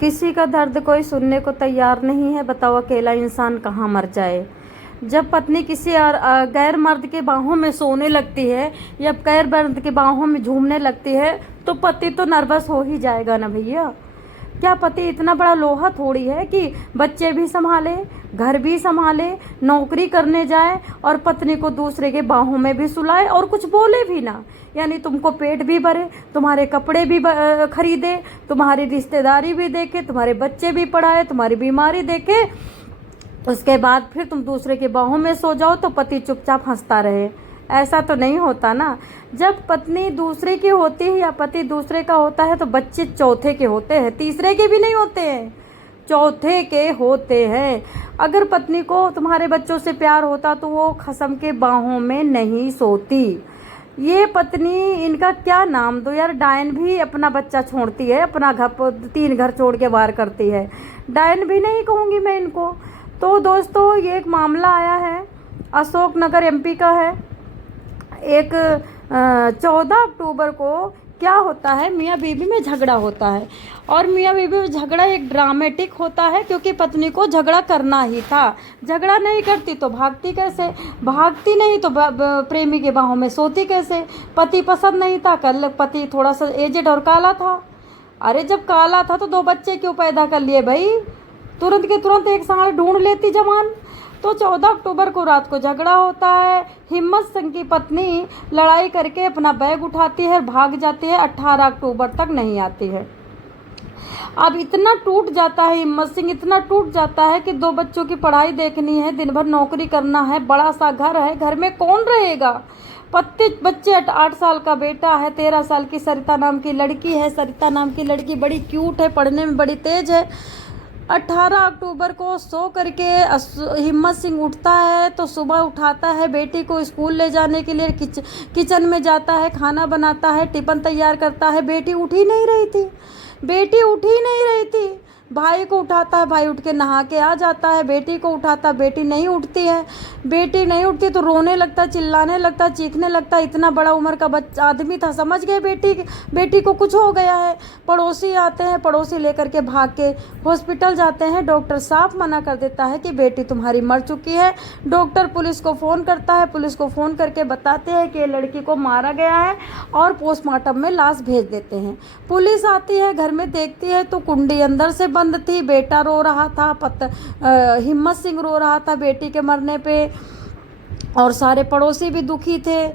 किसी का दर्द कोई सुनने को तैयार नहीं है। बताओ अकेला इंसान कहाँ मर जाए। जब पत्नी किसी और गैर मर्द के बाहों में सोने लगती है या गैर मर्द के बाहों में झूमने लगती है तो पति तो नर्वस हो ही जाएगा ना भैया। क्या पति इतना बड़ा लोहा थोड़ी है कि बच्चे भी संभाले, घर भी संभाले, नौकरी करने जाए और पत्नी को दूसरे के बाहों में भी सुलाए और कुछ बोले भी ना। यानी तुमको पेट भी भरे, तुम्हारे कपड़े भी खरीदे, तुम्हारी रिश्तेदारी भी देखे, तुम्हारे बच्चे भी पढ़ाए, तुम्हारी बीमारी देखे, उसके बाद फिर तुम दूसरे के बाहों में सो जाओ तो पति चुपचाप हंसता रहे। ऐसा तो नहीं होता ना। जब पत्नी दूसरे की होती है या पति दूसरे का होता है तो बच्चे चौथे के होते हैं, तीसरे के भी नहीं होते हैं, चौथे के होते हैं। अगर पत्नी को तुम्हारे बच्चों से प्यार होता तो वो खसम के बाहों में नहीं सोती। ये पत्नी, इनका क्या नाम दो यार। डायन भी अपना बच्चा छोड़ती है, अपना घर 3 घर छोड़ के वार करती है। डायन भी नहीं कहूँगी मैं इनको। तो दोस्तों ये एक मामला आया है, अशोकनगर एमपी का है। एक 14 अक्टूबर को क्या होता है, मियाँ बीवी में झगड़ा होता है और मियाँ बीवी में झगड़ा एक ड्रामेटिक होता है क्योंकि पत्नी को झगड़ा करना ही था। झगड़ा नहीं करती तो भागती कैसे, भागती नहीं तो प्रेमी के बाहों में सोती कैसे। पति पसंद नहीं था, कल पति थोड़ा सा एजेड और काला था। अरे जब काला था तो 2 बच्चे क्यों पैदा कर लिए भाई, तुरंत के तुरंत एक साल ढूंढ लेती जवान। तो 14 अक्टूबर को रात को झगड़ा होता है। हिम्मत सिंह की पत्नी लड़ाई करके अपना बैग उठाती है, भाग जाती है, 18 अक्टूबर तक नहीं आती है। अब इतना टूट जाता है हिम्मत सिंह, इतना टूट जाता है कि 2 बच्चों की पढ़ाई देखनी है, दिन भर नौकरी करना है, बड़ा सा घर है, घर में कौन रहेगा। बच्चे 8 साल का बेटा है, 13 साल की सरिता नाम की लड़की है। सरिता नाम की लड़की बड़ी क्यूट है, पढ़ने में बड़ी तेज है। 18 अक्टूबर को सो करके हिम्मत सिंह उठता है तो सुबह उठाता है बेटी को स्कूल ले जाने के लिए, किचन में जाता है, खाना बनाता है, टिफिन तैयार करता है। बेटी उठ ही नहीं रही थी, बेटी उठ ही नहीं रही थी। भाई को उठाता है, भाई उठ के नहा के आ जाता है। बेटी को उठाता, बेटी नहीं उठती है। बेटी नहीं उठती तो रोने लगता, चिल्लाने लगता, चीखने लगता। इतना बड़ा उम्र का बच्चा आदमी था, समझ गए बेटी को कुछ हो गया है। पड़ोसी आते हैं, पड़ोसी लेकर के भाग के हॉस्पिटल जाते हैं। डॉक्टर साफ मना कर देता है कि बेटी तुम्हारी मर चुकी है। डॉक्टर पुलिस को फ़ोन करता है, पुलिस को फ़ोन करके बताते हैं कि लड़की को मारा गया है और पोस्टमार्टम में लाश भेज देते हैं। पुलिस आती है, घर में देखती है तो कुंडी अंदर से बंद थी। बेटा रो रहा था, हिम्मत सिंह रो रहा था बेटी के मरने पे और सारे पड़ोसी भी दुखी थे।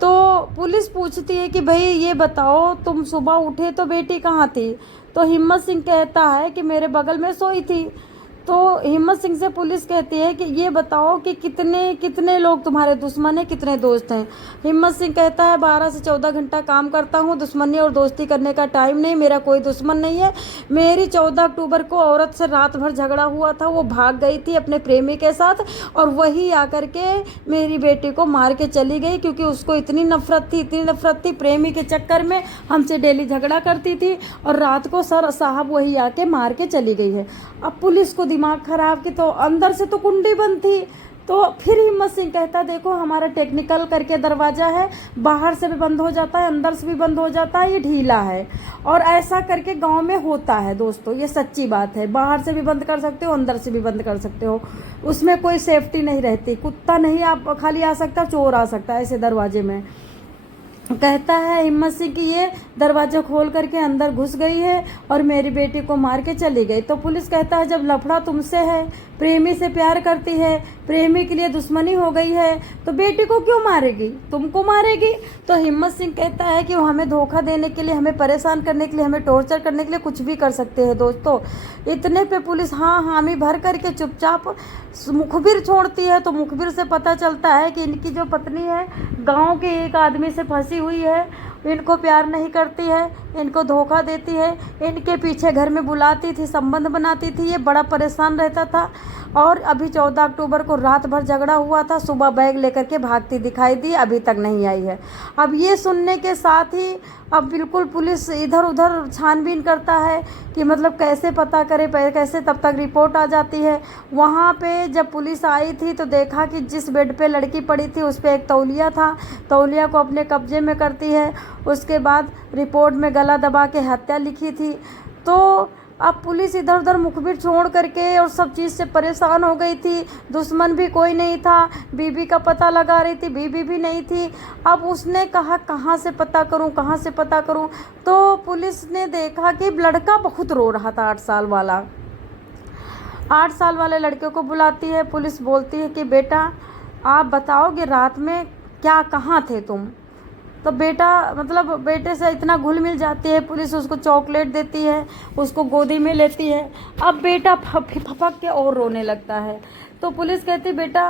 तो पुलिस पूछती है कि भाई ये बताओ तुम सुबह उठे तो बेटी कहाँ थी। तो हिम्मत सिंह कहता है कि मेरे बगल में सोई थी। तो हिम्मत सिंह से पुलिस कहती है कि ये बताओ कि कितने लोग तुम्हारे दुश्मन हैं, कितने दोस्त हैं। हिम्मत सिंह कहता है 12 से 14 घंटा काम करता हूँ, दुश्मनी और दोस्ती करने का टाइम नहीं, मेरा कोई दुश्मन नहीं है। मेरी 14 अक्टूबर को औरत से रात भर झगड़ा हुआ था, वो भाग गई थी अपने प्रेमी के साथ और वही आकर के मेरी बेटी को मार के चली गई क्योंकि उसको इतनी नफरत थी प्रेमी के चक्कर में। हमसे डेली झगड़ा करती थी और रात को सर साहब वही आके मार के चली गई है। अब पुलिस को दिमाग खराब कि तो अंदर से तो कुंडी बंद थी। तो फिर हिम्मत सिंह कहता देखो हमारा टेक्निकल करके दरवाज़ा है, बाहर से भी बंद हो जाता है, अंदर से भी बंद हो जाता है, ये ढीला है। और ऐसा करके गांव में होता है दोस्तों, ये सच्ची बात है। बाहर से भी बंद कर सकते हो, अंदर से भी बंद कर सकते हो, उसमें कोई सेफ्टी नहीं रहती। कुत्ता नहीं आप खाली आ सकता, चोर आ सकता है ऐसे दरवाजे में। कहता है हिम्मत सिंह कि ये दरवाज़ा खोल करके अंदर घुस गई है और मेरी बेटी को मार के चली गई। तो पुलिस कहता है जब लफड़ा तुमसे है, प्रेमी से प्यार करती है, प्रेमी के लिए दुश्मनी हो गई है तो बेटी को क्यों मारेगी, तुमको मारेगी। तो हिम्मत सिंह कहता है कि वो हमें धोखा देने के लिए, हमें परेशान करने के लिए, हमें टॉर्चर करने के लिए कुछ भी कर सकते हैं दोस्तों। इतने पे पुलिस हाँ हामी भर करके चुपचाप मुखबिर छोड़ती है। तो मुखबिर से पता चलता है कि इनकी जो पत्नी है गाँव के एक आदमी से फंसी हुई है, इनको प्यार नहीं करती है, इनको धोखा देती है, इनके पीछे घर में बुलाती थी, संबंध बनाती थी। ये बड़ा परेशान रहता था और अभी 14 अक्टूबर को रात भर झगड़ा हुआ था, सुबह बैग लेकर के भागती दिखाई दी, अभी तक नहीं आई है। अब ये सुनने के साथ ही अब बिल्कुल पुलिस इधर उधर छानबीन करता है कि मतलब कैसे पता करे, कैसे, तब तक रिपोर्ट आ जाती है। वहाँ पे जब पुलिस आई थी तो देखा कि जिस बेड पे लड़की पड़ी थी उस पर एक तौलिया था, तौलिया को अपने कब्जे में करती है। उसके बाद रिपोर्ट में गला दबा के हत्या लिखी थी। तो अब पुलिस इधर उधर मुखबिर छोड़ करके और सब चीज़ से परेशान हो गई थी। दुश्मन भी कोई नहीं था, बीबी का पता लगा रही थी, बीबी भी नहीं थी। अब उसने कहा कहाँ से पता करूँ, कहाँ से पता करूँ। तो पुलिस ने देखा कि लड़का बहुत रो रहा था, 8 साल वाला। 8 साल वाले लड़के को बुलाती है पुलिस, बोलती है कि बेटा आप बताओगे रात में क्या कहाँ थे तुम। तो बेटा मतलब बेटे से इतना घुल मिल जाती है पुलिस, उसको चॉकलेट देती है, उसको गोदी में लेती है। अब बेटा फपक के और रोने लगता है। तो पुलिस कहती बेटा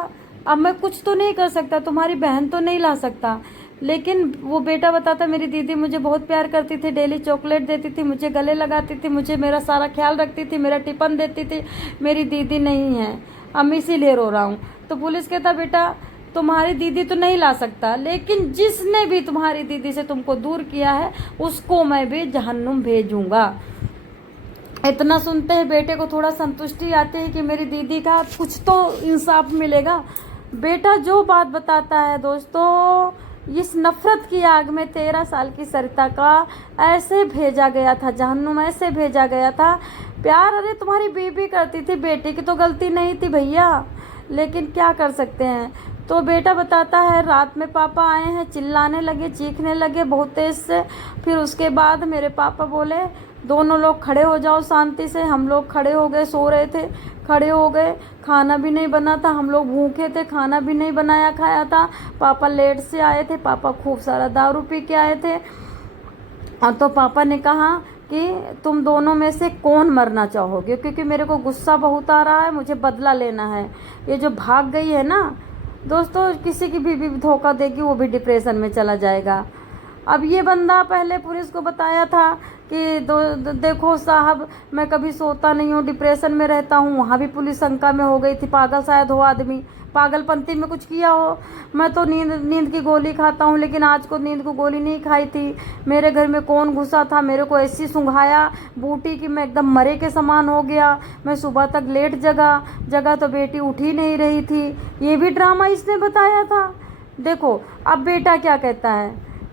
अब मैं कुछ तो नहीं कर सकता, तुम्हारी बहन तो नहीं ला सकता। लेकिन वो बेटा बताता मेरी दीदी मुझे बहुत प्यार करती थी, डेली चॉकलेट देती थी, मुझे गले लगाती थी, मुझे मेरा सारा ख्याल रखती थी, मेरा टिफिन देती थी। मेरी दीदी नहीं है, अब इसीलिए रो रहा हूँ। तो पुलिस कहता बेटा तुम्हारी दीदी तो नहीं ला सकता, लेकिन जिसने भी तुम्हारी दीदी से तुमको दूर किया है उसको मैं भी जहन्नुम भेजूंगा। इतना सुनते हैं बेटे को थोड़ा संतुष्टि आती है कि मेरी दीदी का कुछ तो इंसाफ मिलेगा। बेटा जो बात बताता है दोस्तों, इस नफरत की आग में 13 साल की सरिता का ऐसे भेजा गया था जहन्नुम, ऐसे भेजा गया था। प्यार अरे तुम्हारी बीबी करती थी, बेटे की तो गलती नहीं थी भैया, लेकिन क्या कर सकते हैं। तो बेटा बताता है रात में पापा आए हैं, चिल्लाने लगे, चीखने लगे बहुत तेज से। फिर उसके बाद मेरे पापा बोले दोनों लोग खड़े हो जाओ शांति से। हम लोग खड़े हो गए, सो रहे थे, खड़े हो गए। खाना भी नहीं बना था, हम लोग भूखे थे, खाना भी नहीं बनाया खाया था। पापा लेट से आए थे, पापा खूब सारा दारू पी के आए थे। और तो पापा ने कहा कि तुम दोनों में से कौन मरना चाहोगे, क्योंकि मेरे को गुस्सा बहुत आ रहा है, मुझे बदला लेना है। ये जो भाग गई है ना दोस्तों, किसी की भी धोखा देगी वो भी डिप्रेशन में चला जाएगा। अब ये बंदा पहले पुलिस को बताया था कि देखो साहब मैं कभी सोता नहीं हूँ, डिप्रेशन में रहता हूँ। वहाँ भी पुलिस शंका में हो गई थी, पागल शायद हो आदमी, पागलपंती में कुछ किया हो। मैं तो नींद की गोली खाता हूँ, लेकिन आज को नींद को गोली नहीं खाई थी। मेरे घर में कौन घुसा था, मेरे को ऐसी सुंघाया बूटी कि मैं एकदम मरे के समान हो गया। मैं सुबह तक लेट जगा तो बेटी उठ ही नहीं रही थी। ये भी ड्रामा इसने बताया था। देखो अब बेटा क्या कहता है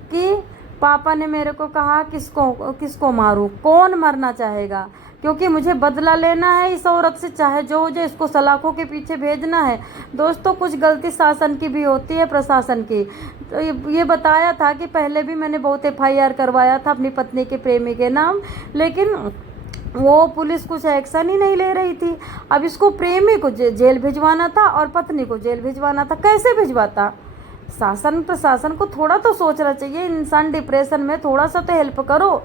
कि पापा ने मेरे को कहा किसको मारूं, कौन मरना चाहेगा, क्योंकि मुझे बदला लेना है इस औरत से, चाहे जो हो जाए, इसको सलाखों के पीछे भेजना है। दोस्तों कुछ गलती शासन की भी होती है, प्रशासन की। तो ये बताया था कि पहले भी मैंने बहुत FIR करवाया था अपनी पत्नी के प्रेमी के नाम, लेकिन वो पुलिस कुछ एक्शन ही नहीं ले रही थी। अब इसको प्रेमी को जेल भिजवाना था और पत्नी को जेल भिजवाना था, कैसे भिजवाता। शासन प्रशासन को थोड़ा तो सोचना चाहिए। इंसान डिप्रेशन में, थोड़ा सा तो हेल्प करो।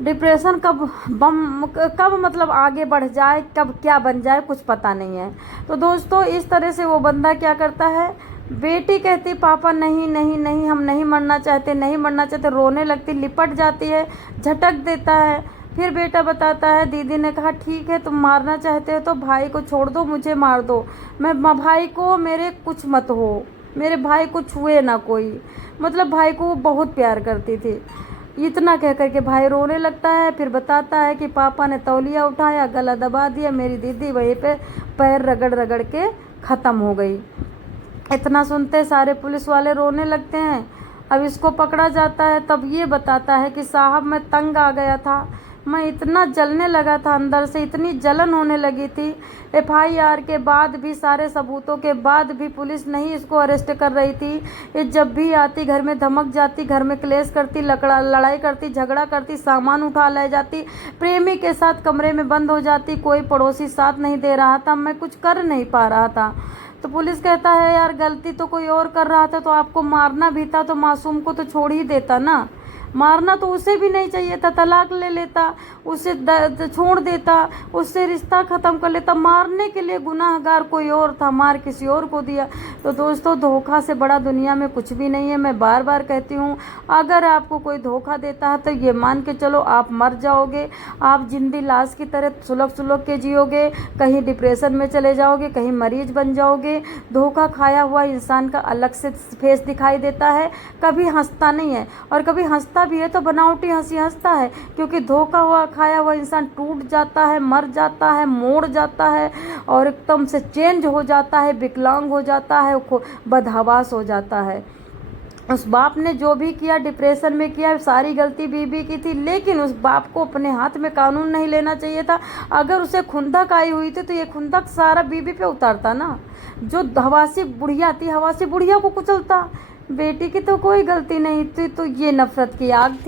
डिप्रेशन कब मतलब आगे बढ़ जाए, कब क्या बन जाए कुछ पता नहीं है। तो दोस्तों इस तरह से वो बंदा क्या करता है, बेटी कहती पापा नहीं नहीं नहीं हम नहीं मरना चाहते, नहीं मरना चाहते, रोने लगती, लिपट जाती है, झटक देता है। फिर बेटा बताता है दीदी ने कहा ठीक है तुम मारना चाहते हो तो भाई को छोड़ दो, मुझे मार दो, मैं भाई को मेरे कुछ मत हो, मेरे भाई को छुए ना कोई। मतलब भाई को वो बहुत प्यार करती थी। इतना कह कर के भाई रोने लगता है। फिर बताता है कि पापा ने तौलिया उठाया, गला दबा दिया, मेरी दीदी वहीं पे पैर रगड़ रगड़ के ख़त्म हो गई। इतना सुनते सारे पुलिस वाले रोने लगते हैं। अब इसको पकड़ा जाता है, तब ये बताता है कि साहब मैं तंग आ गया था, मैं इतना जलने लगा था अंदर से, इतनी जलन होने लगी थी। FIR के बाद भी, सारे सबूतों के बाद भी पुलिस नहीं इसको अरेस्ट कर रही थी। ये जब भी आती घर में धमक जाती, घर में क्लेश करती, लड़ाई करती, झगड़ा करती, सामान उठा ले जाती, प्रेमी के साथ कमरे में बंद हो जाती, कोई पड़ोसी साथ नहीं दे रहा था, मैं कुछ कर नहीं पा रहा था। तो पुलिस कहता है यार गलती तो कोई और कर रहा था, तो आपको मारना भी था तो मासूम को तो छोड़ ही देता ना, मारना तो उसे भी नहीं चाहिए था, तलाक ले लेता, उसे छोड़ देता, उससे रिश्ता ख़त्म कर लेता। मारने के लिए गुनाहगार कोई और था, मार किसी और को दिया। तो दोस्तों धोखा से बड़ा दुनिया में कुछ भी नहीं है। मैं बार बार कहती हूँ अगर आपको कोई धोखा देता है तो ये मान के चलो आप मर जाओगे, आप जिंदी लाश की तरह सुलग सुलग के जियोगे, कहीं डिप्रेशन में चले जाओगे, कहीं मरीज बन जाओगे। धोखा खाया हुआ इंसान का अलग से फेस दिखाई देता है, कभी हंसता नहीं है, और कभी हंसता भी है तो बनावटी हंसी हंसता है, क्योंकि धोखा हुआ खाया हुआ इंसान टूट जाता है, मर जाता है, मोड़ जाता है और एकदम से चेंज हो जाता है, विकलांग हो जाता है, बदहवास हो जाता है। उस बाप ने जो भी किया डिप्रेशन में किया, सारी गलती बीबी की थी, लेकिन उस बाप को अपने हाथ में कानून नहीं लेना चाहिए था। अगर उसे खुंदक आई हुई थी तो ये खुंदक सारा बीबी पे उतारता ना। जो हवासी बुढ़िया थी, हवासी बुढ़िया को कुचलता। बेटी की तो कोई गलती नहीं थी, तो ये नफरत की आग थी।